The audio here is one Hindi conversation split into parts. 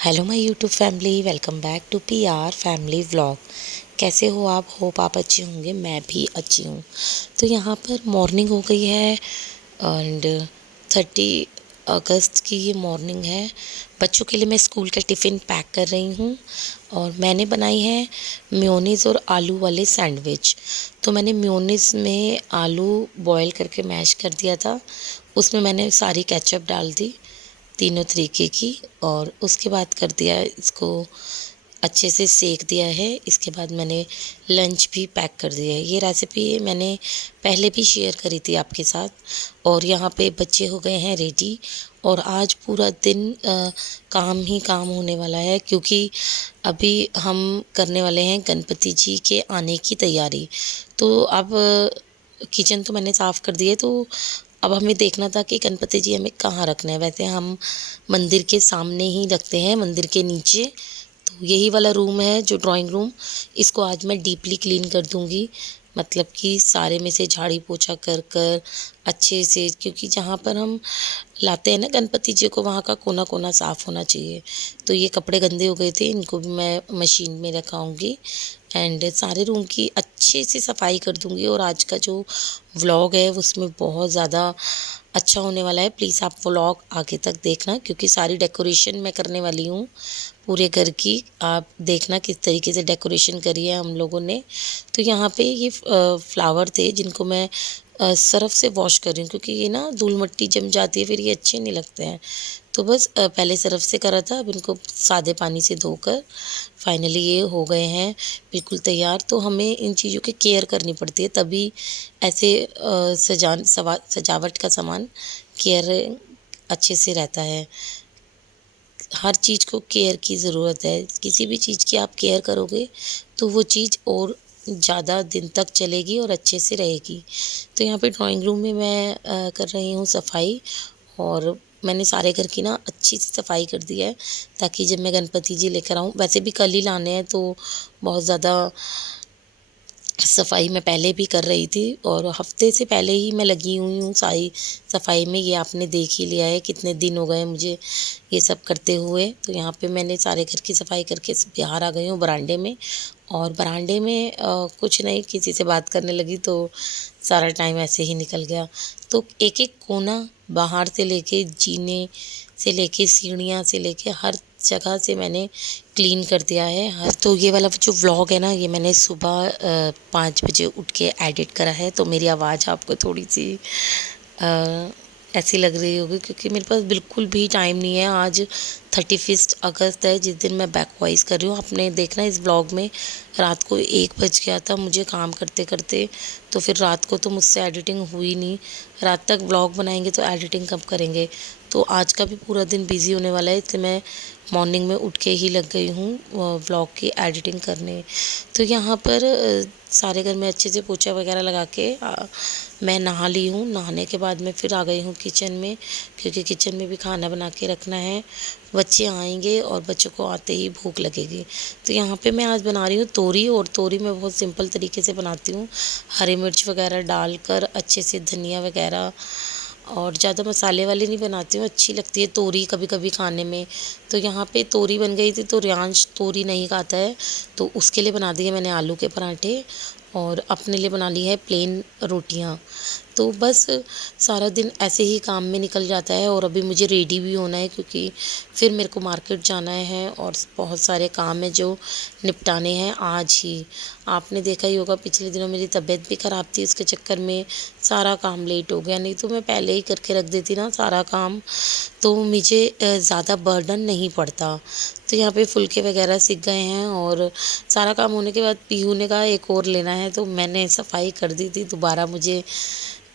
Hello my YouTube family, welcome back to PR family vlog. कैसे हो आप? होप आप अच्छे होंगे। मैं भी अच्छी हूँ। तो यहाँ पर मॉर्निंग हो गई है एंड 30 अगस्त की ये मॉर्निंग है। बच्चों के लिए मैं स्कूल का टिफ़िन पैक कर रही हूँ और मैंने बनाई है मेयोनीज़ और आलू वाले सैंडविच। तो मैंने मेयोनीज़ में आलू बॉईल करके मैश कर दिया था, उसमें मैंने सारी केचप डाल दी तीनों तरीके की, और उसके बाद कर दिया इसको अच्छे से सेक दिया है। इसके बाद मैंने लंच भी पैक कर दिया है। ये रेसिपी मैंने पहले भी शेयर करी थी आपके साथ। और यहाँ पे बच्चे हो गए हैं रेडी और आज पूरा दिन काम ही काम होने वाला है, क्योंकि अभी हम करने वाले हैं गणपति जी के आने की तैयारी। तो अब किचन तो मैंने साफ़ कर दिया है, तो अब हमें देखना था कि गणपति जी हमें कहाँ रखना है। वैसे हम मंदिर के सामने ही रखते हैं, मंदिर के नीचे। तो यही वाला रूम है जो ड्राइंग रूम, इसको आज मैं डीपली क्लीन कर दूंगी। मतलब कि सारे में से झाड़ी पोछा कर कर अच्छे से, क्योंकि जहाँ पर हम लाते हैं ना गणपति जी को, वहाँ का कोना कोना साफ़ होना चाहिए। तो ये कपड़े गंदे हो गए थे, इनको भी मैं मशीन में रखाऊंगी एंड सारे रूम की अच्छे से सफाई कर दूंगी। और आज का जो व्लॉग है उसमें बहुत ज़्यादा अच्छा होने वाला है। प्लीज़ आप व्लॉग आगे तक देखना, क्योंकि सारी डेकोरेशन मैं करने वाली हूँ पूरे घर की। आप देखना किस तरीके से डेकोरेशन करी है हम लोगों ने। तो यहाँ पे ये फ्लावर थे जिनको मैं सर्फ़ से वॉश कर रही हूँ, क्योंकि ये ना धूल मिट्टी जम जाती है, फिर ये अच्छे नहीं लगते हैं। तो बस पहले सर्फ़ से करा था, अब इनको सादे पानी से धोकर फाइनली ये हो गए हैं बिल्कुल तैयार। तो हमें इन चीज़ों की केयर करनी पड़ती है, तभी ऐसे सजावट का सामान केयर अच्छे से रहता है। हर चीज़ को केयर की ज़रूरत है। किसी भी चीज़ की आप केयर करोगे तो वो चीज़ और ज़्यादा दिन तक चलेगी और अच्छे से रहेगी। तो यहाँ पे ड्राइंग रूम में मैं कर रही हूँ सफाई, और मैंने सारे घर की ना अच्छी सी सफाई कर दी है, ताकि जब मैं गणपति जी लेकर आऊँ, वैसे भी कल ही लाने हैं, तो बहुत ज़्यादा सफाई मैं पहले भी कर रही थी और हफ्ते से पहले ही मैं लगी हुई हूँ सारी सफाई में। ये आपने देख ही लिया है कितने दिन हो गए मुझे ये सब करते हुए। तो यहाँ पे मैंने सारे घर की सफाई करके बाहर आ गई हूँ बरामदे में। और बरामदे में कुछ नहीं, किसी से बात करने लगी तो सारा टाइम ऐसे ही निकल गया। तो एक एक कोना, बाहर से लेके जीने से लेके सीढ़ियाँ से लेके हर जगह से मैंने क्लीन कर दिया है। हर तो ये वाला जो व्लॉग है ना, ये मैंने सुबह 5 बजे उठ के एडिट करा है। तो मेरी आवाज़ आपको थोड़ी सी अ, ऐसी लग रही होगी, क्योंकि मेरे पास बिल्कुल भी टाइम नहीं है। आज 31 अगस्त है, जिस दिन मैं बैक वॉइस कर रही हूँ। आपने देखना इस व्लॉग में रात को 1 बज गया था मुझे काम करते करते। तो फिर रात को तो मुझसे एडिटिंग हुई नहीं। रात तक व्लॉग बनाएंगे तो एडिटिंग कब करेंगे। तो आज का भी पूरा दिन बिज़ी होने वाला है, इसलिए मैं मॉर्निंग में उठ के ही लग गई हूँ व्लॉग की एडिटिंग करने। तो यहाँ पर सारे घर में अच्छे से पोछा वगैरह लगा के मैं नहा ली हूँ। नहाने के बाद मैं फिर आ गई हूँ किचन में, क्योंकि किचन में भी खाना बना के रखना है। बच्चे आएंगे और बच्चों को आते ही भूख लगेगी। तो यहाँ पे मैं आज बना रही हूँ तोरी, और तोरी मैं बहुत सिंपल तरीके से बनाती हूँ। हरी मिर्च वगैरह डालकर अच्छे से, धनिया वगैरह, और ज़्यादा मसाले वाली नहीं बनाती हूँ। अच्छी लगती है तोरी कभी कभी खाने में। तो यहाँ पे तोरी बन गई थी, तो रियांश तोरी नहीं खाता है, तो उसके लिए बना दिए मैंने आलू के पराठे, और अपने लिए बना ली है प्लेन रोटियाँ। तो बस सारा दिन ऐसे ही काम में निकल जाता है। और अभी मुझे रेडी भी होना है, क्योंकि फिर मेरे को मार्केट जाना है और बहुत सारे काम है जो निपटाने हैं आज ही। आपने देखा ही होगा पिछले दिनों मेरी तबीयत भी ख़राब थी, उसके चक्कर में सारा काम लेट हो गया। नहीं तो मैं पहले ही करके रख देती ना सारा काम, तो मुझे ज़्यादा बर्डन नहीं पड़ता। तो यहाँ पे फुलके वगैरह सीख गए हैं, और सारा काम होने के बाद पीहू ने कहा एक और लेना है, तो मैंने सफाई कर दी थी। दोबारा मुझे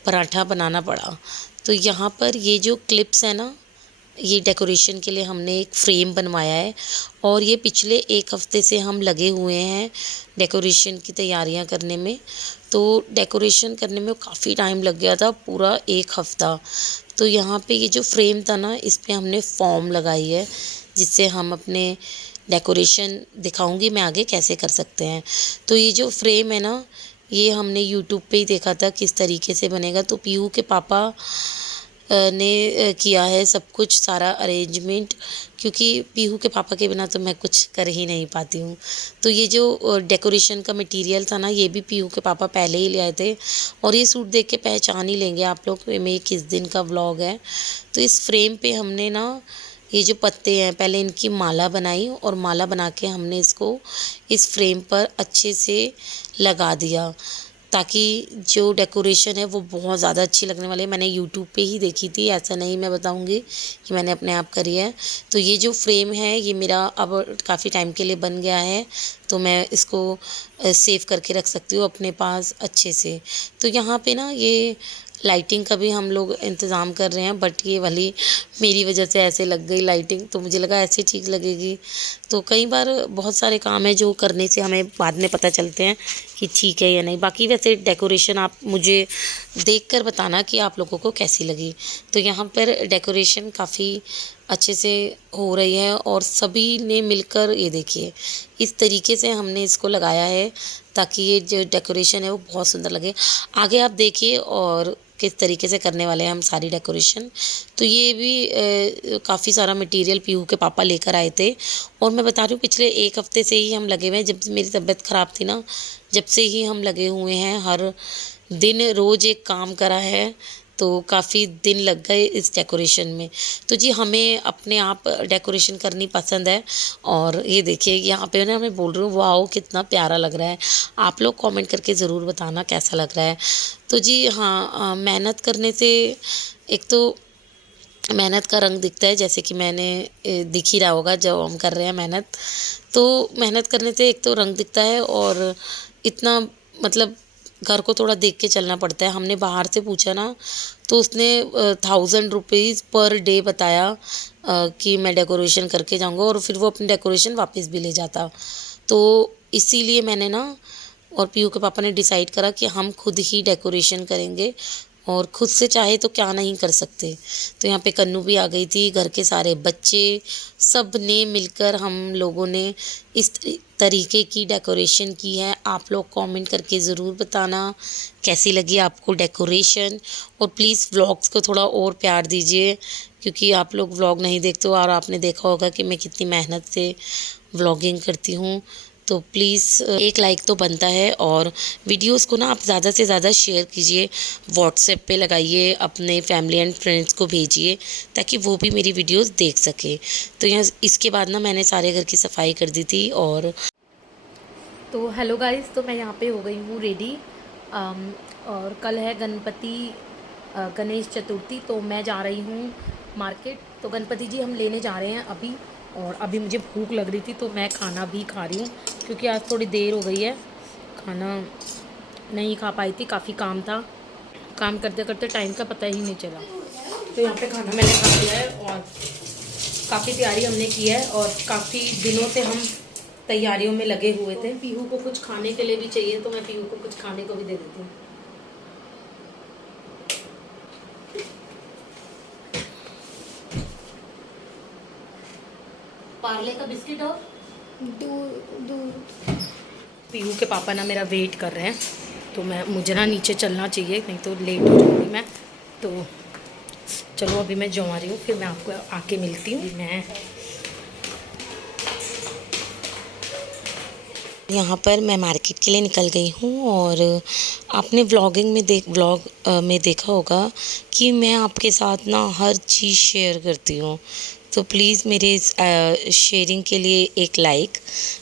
पराठा बनाना पड़ा। तो यहाँ पर ये जो क्लिप्स है ना, ये डेकोरेशन के लिए हमने एक फ्रेम बनवाया है, और ये पिछले 1 हफ्ते से हम लगे हुए हैं डेकोरेशन की तैयारियां करने में। तो डेकोरेशन करने में काफ़ी टाइम लग गया था, पूरा 1 हफ्ता। तो यहाँ पे ये जो फ्रेम था ना, इस पे हमने फॉर्म लगाई है, जिससे हम अपने डेकोरेशन दिखाऊंगी मैं आगे कैसे कर सकते हैं। तो ये जो फ्रेम है ना, ये हमने यूट्यूब पे ही देखा था किस तरीके से बनेगा। तो पीहू के पापा ने किया है सब कुछ, सारा अरेंजमेंट, क्योंकि पीहू के पापा के बिना तो मैं कुछ कर ही नहीं पाती हूँ। तो ये जो डेकोरेशन का मटेरियल था ना, ये भी पीहू के पापा पहले ही ले आए थे। और ये सूट देख के पहचान ही लेंगे आप लोग कि मैं किस दिन का व्लॉग है। तो इस फ्रेम पे हमने ना ये जो पत्ते हैं, पहले इनकी माला बनाई और माला बना के हमने इसको इस फ्रेम पर अच्छे से लगा दिया, ताकि जो डेकोरेशन है वो बहुत ज़्यादा अच्छी लगने वाली है। मैंने यूट्यूब पे ही देखी थी, ऐसा नहीं मैं बताऊंगी कि मैंने अपने आप करी है। तो ये जो फ्रेम है ये मेरा अब काफ़ी टाइम के लिए बन गया है, तो मैं इसको सेव करके रख सकती हूँ अपने पास अच्छे से। तो यहाँ पे ना ये लाइटिंग का भी हम लोग इंतज़ाम कर रहे हैं, बट ये वाली मेरी वजह से ऐसे लग गई लाइटिंग, तो मुझे लगा ऐसे ठीक लगेगी। तो कई बार बहुत सारे काम है जो करने से हमें बाद में पता चलते हैं कि ठीक है या नहीं। बाकी वैसे डेकोरेशन आप मुझे देखकर बताना कि आप लोगों को कैसी लगी। तो यहाँ पर डेकोरेशन काफ़ी अच्छे से हो रही है और सभी ने मिलकर, ये देखिए इस तरीके से हमने इसको लगाया है ताकि ये जो डेकोरेशन है वो बहुत सुंदर लगे। आगे आप देखिए और किस तरीके से करने वाले हैं हम सारी डेकोरेशन। तो ये भी काफ़ी सारा मटेरियल पीहू के पापा लेकर आए थे, और मैं बता रही हूँ पिछले 1 हफ्ते से ही हम लगे हुए हैं। जब से मेरी तबीयत ख़राब थी ना, जब से ही हम लगे हुए हैं, हर दिन रोज़ एक काम करा है। तो काफ़ी दिन लग गए इस डेकोरेशन में। तो जी हमें अपने आप डेकोरेशन करनी पसंद है। और ये देखिए यहाँ पे ना मैं बोल रही हूँ वाओ कितना प्यारा लग रहा है। आप लोग कमेंट करके ज़रूर बताना कैसा लग रहा है। तो जी हाँ, मेहनत करने से एक तो मेहनत का रंग दिखता है, जैसे कि मैंने दिख ही रहा होगा जब हम कर रहे हैं मेहनत। तो मेहनत करने से एक तो रंग दिखता है, और इतना मतलब घर को थोड़ा देख के चलना पड़ता है। हमने बाहर से पूछा ना, तो उसने 1000 रुपीज़ पर डे बताया कि मैं डेकोरेशन करके जाऊंगा, और फिर वो अपनी डेकोरेशन वापस भी ले जाता। तो इसीलिए मैंने ना और पीयू के पापा ने डिसाइड करा कि हम खुद ही डेकोरेशन करेंगे, और खुद से चाहे तो क्या नहीं कर सकते। तो यहाँ पे कन्नू भी आ गई थी, घर के सारे बच्चे, सब ने मिलकर हम लोगों ने इस तरीके की डेकोरेशन की है। आप लोग कमेंट करके ज़रूर बताना कैसी लगी आपको डेकोरेशन, और प्लीज़ व्लॉग्स को थोड़ा और प्यार दीजिए, क्योंकि आप लोग व्लॉग नहीं देखते हो, और आपने देखा होगा कि मैं कितनी मेहनत से व्लॉगिंग करती हूँ। तो प्लीज़ एक लाइक तो बनता है, और वीडियोस को ना आप ज़्यादा से ज़्यादा शेयर कीजिए, व्हाट्सएप पे लगाइए, अपने फैमिली एंड फ्रेंड्स को भेजिए ताकि वो भी मेरी वीडियोस देख सके। तो यहाँ इसके बाद ना मैंने सारे घर की सफाई कर दी थी। और तो हेलो गाइस, तो मैं यहाँ पे हो गई हूँ रेडी। और कल है गणेश चतुर्थी, तो मैं जा रही हूँ मार्केट। तो गणपति जी हम लेने जा रहे हैं अभी, और अभी मुझे भूख लग रही थी तो मैं खाना भी खा रही हूँ, क्योंकि आज थोड़ी देर हो गई है, खाना नहीं खा पाई थी, काफ़ी काम था। काम करते करते टाइम का पता ही नहीं चला। तो यहाँ पे खाना मैंने खा लिया है, और काफ़ी तैयारी हमने की है, और काफ़ी दिनों से हम तैयारियों में लगे हुए थे। पीहू को कुछ खाने के लिए भी चाहिए, तो मैं पीहू को कुछ खाने को भी दे देती हूँ। पार्ले का बिस्किट और दूध। पीहू के पापा ना मेरा वेट कर रहे हैं, तो मुझे ना नीचे चलना चाहिए, नहीं तो लेट हो जाऊँगी मैं। तो चलो अभी मैं जा रही हूँ, फिर मैं आपको आके मिलती हूँ। मैं यहाँ पर मैं मार्केट के लिए निकल गई हूँ, और आपने व्लॉग में देखा होगा कि मैं आपके साथ ना हर चीज़ शेयर करती हूँ। तो प्लीज़ मेरे इस शेयरिंग के लिए एक लाइक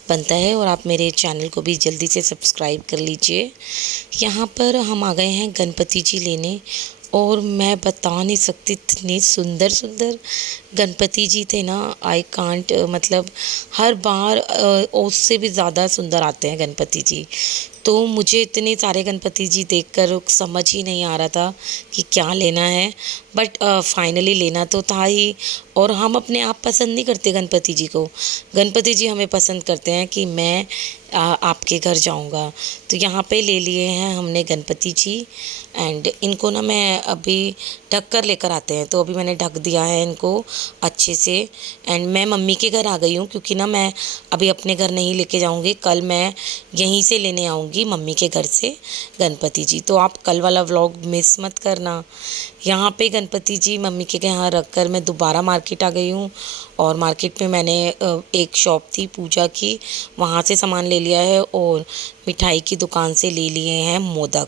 बनता है, और आप मेरे चैनल को भी जल्दी से सब्सक्राइब कर लीजिए। यहाँ पर हम आ गए हैं गणपति जी लेने, और मैं बता नहीं सकती इतने सुंदर सुंदर गणपति जी थे ना। आई कांट मतलब हर बार उससे भी ज़्यादा सुंदर आते हैं गणपति जी। तो मुझे इतने सारे गणपति जी देखकर समझ ही नहीं आ रहा था कि क्या लेना है, बट फाइनली लेना तो था ही। और हम अपने आप पसंद नहीं करते गणपति जी को, गणपति जी हमें पसंद करते हैं कि मैं आपके घर जाऊंगा। तो यहाँ पे ले लिए हैं हमने गणपति जी, एंड इनको ना मैं अभी ढक कर लेकर आते हैं, तो अभी मैंने ढक दिया है इनको अच्छे से। एंड मैं मम्मी के घर आ गई हूँ, क्योंकि ना मैं अभी अपने घर नहीं लेके जाऊँगी, कल मैं यहीं से लेने आऊँगी मम्मी के घर से गणपति जी। तो आप कल वाला व्लॉग मिस मत करना। यहाँ पे गणपति जी मम्मी के यहाँ रख कर मैं दोबारा मार्केट आ गई हूँ। और मार्केट में मैंने एक शॉप थी पूजा की, वहाँ से सामान ले लिया है और मिठाई की दुकान से ले लिए हैं मोदक।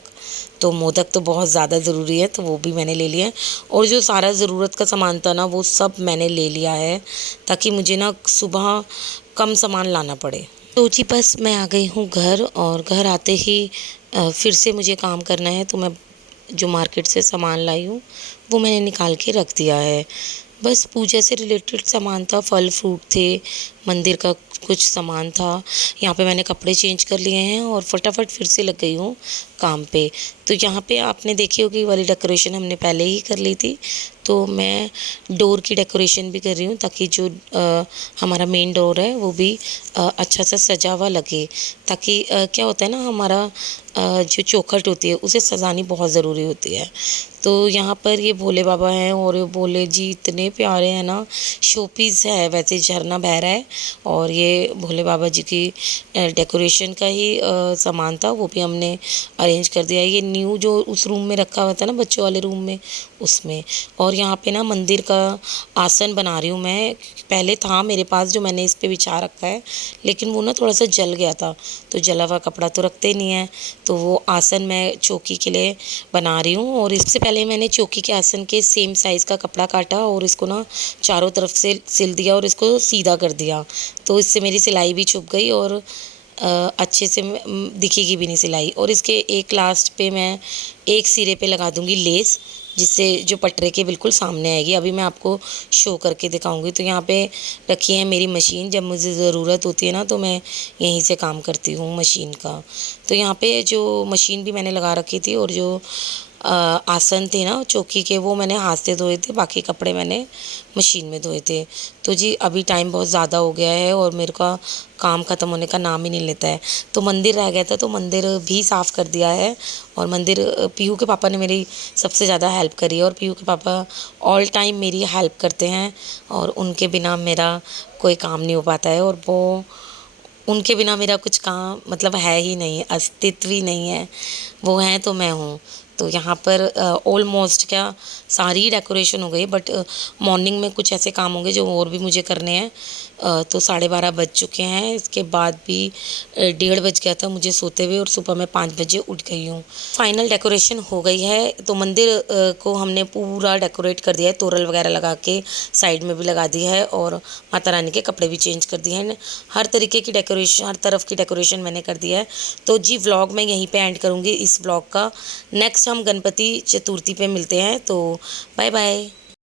तो मोदक तो बहुत ज़्यादा ज़रूरी है, तो वो भी मैंने ले लिया है। और जो सारा ज़रूरत का सामान था ना, वो सब मैंने ले लिया है, ताकि मुझे ना सुबह कम सामान लाना पड़े। तो जी बस मैं आ गई हूँ घर, और घर आते ही फिर से मुझे काम करना है। तो मैं जो मार्केट से सामान लाई हूँ वो मैंने निकाल के रख दिया है। बस पूजा से रिलेटेड सामान था, फल फ्रूट थे, मंदिर का कुछ सामान था। यहाँ पे मैंने कपड़े चेंज कर लिए हैं और फटाफट फिर से लग गई हूँ काम पे। तो यहाँ पे आपने देखी होगी वाली डेकोरेशन हमने पहले ही कर ली थी। तो मैं डोर की डेकोरेशन भी कर रही हूँ, ताकि जो हमारा मेन डोर है वो भी अच्छा सा सजा हुआ लगे। ताकि क्या होता है ना, हमारा जो चौखट होती है उसे सजानी बहुत ज़रूरी होती है। तो यहाँ पर ये भोले बाबा हैं, और ये भोले जी इतने प्यारे हैं ना, शोपीस है, वैसे झरना बह रहा है। और ये भोले बाबा जी की डेकोरेशन का ही सामान था, वो भी हमने अरेंज कर दिया है। ये न्यू जो उस रूम में रखा हुआ था ना, बच्चों वाले रूम में, उसमें। और यहाँ पे ना मंदिर का आसन बना रही हूँ मैं। पहले था मेरे पास जो मैंने इस पे बिछा रखा है, लेकिन वो ना थोड़ा सा जल गया था, तो जला हुआ कपड़ा तो रखते नहीं है, तो वो आसन मैं चौकी के लिए बना रही हूँ। और इससे पहले मैंने चौकी के आसन के सेम साइज़ का कपड़ा काटा और इसको ना चारों तरफ से सिल दिया और इसको सीधा कर दिया। तो इससे मेरी सिलाई भी छुप गई और अच्छे से दिखेगी भी नहीं सिलाई। और इसके एक लास्ट पे मैं एक सिरे पे लगा दूंगी लेस, जिससे जो पटरे के बिल्कुल सामने आएगी। अभी मैं आपको शो करके दिखाऊंगी। तो यहाँ पे रखी है मेरी मशीन, जब मुझे ज़रूरत होती है ना तो मैं यहीं से काम करती हूँ मशीन का। तो यहाँ पे जो मशीन भी मैंने लगा रखी थी, और जो आसन थे ना चौकी के, वो मैंने हाथ से धोए थे, बाकी कपड़े मैंने मशीन में धोए थे। तो जी अभी टाइम बहुत ज़्यादा हो गया है और मेरे का काम ख़त्म होने का नाम ही नहीं लेता है। तो मंदिर रह गया था, तो मंदिर भी साफ़ कर दिया है। और मंदिर पीहू के पापा ने मेरी सबसे ज़्यादा हेल्प करी है, और पीहू के पापा ऑल टाइम मेरी हेल्प करते हैं, और उनके बिना मेरा कोई काम नहीं हो पाता है। और वो उनके बिना मेरा कुछ काम मतलब है ही नहीं, अस्तित्व ही नहीं है। वो हैं तो मैं हूँ। तो यहाँ पर ऑलमोस्ट क्या सारी डेकोरेशन हो गई, बट मॉर्निंग में कुछ ऐसे काम होंगे जो और भी मुझे करने हैं। तो 12:30 बज चुके हैं। इसके बाद भी 1:30 बज गया था मुझे सोते हुए, और सुबह मैं 5 बजे उठ गई हूँ। फाइनल डेकोरेशन हो गई है। तो मंदिर को हमने पूरा डेकोरेट कर दिया है, तोरल वगैरह लगा के साइड में भी लगा दिया है, और माता रानी के कपड़े भी चेंज कर दिए हैं। हर तरीके की डेकोरेशन, हर तरफ की डेकोरेशन मैंने कर दिया है। तो जी व्लॉग मैं यहीं पे एंड करूँगी इस व्लॉग का। नेक्स्ट हम गणपति चतुर्थी पे मिलते हैं। तो बाय बाय।